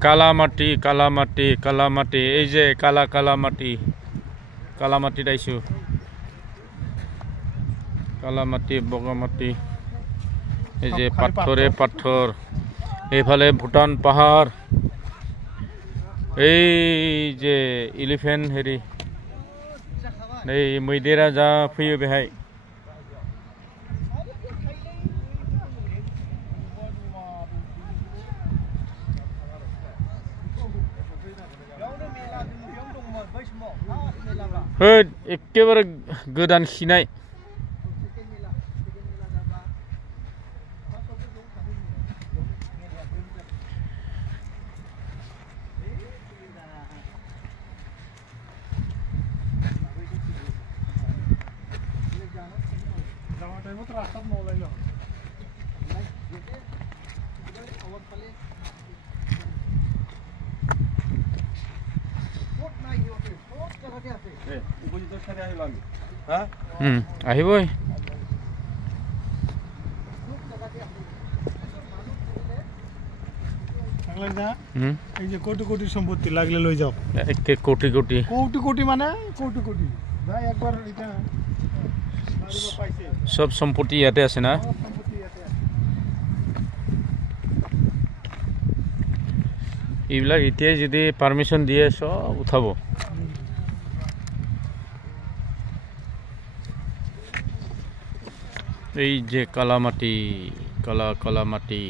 কালামাটি কালামাটি কালামাটি এই যে কালামাটি কালামাটি দাইছো কালামাটি বগামাটি এই যে পাথরে পাথর এইফালে ভুটান পাহাড় এই যে এলিফেন্ট হেৰি এই मैदेरा जा फैयो बेहाय एखेबारे गोदान खिनाय আহিবই এই যে কোটি কোটি সম্পত্তি লাগলে লই যাও একে কোটি কোটি কোটি কোটি মানে কোটি কোটি ভাই একবার এটা সব সম্পত্তি ইয়াতে আছে না এইবিলাক এতিয়া যদি পারমিশন দিয়ে সব উঠাব এই যে কালামাটি কালামাটি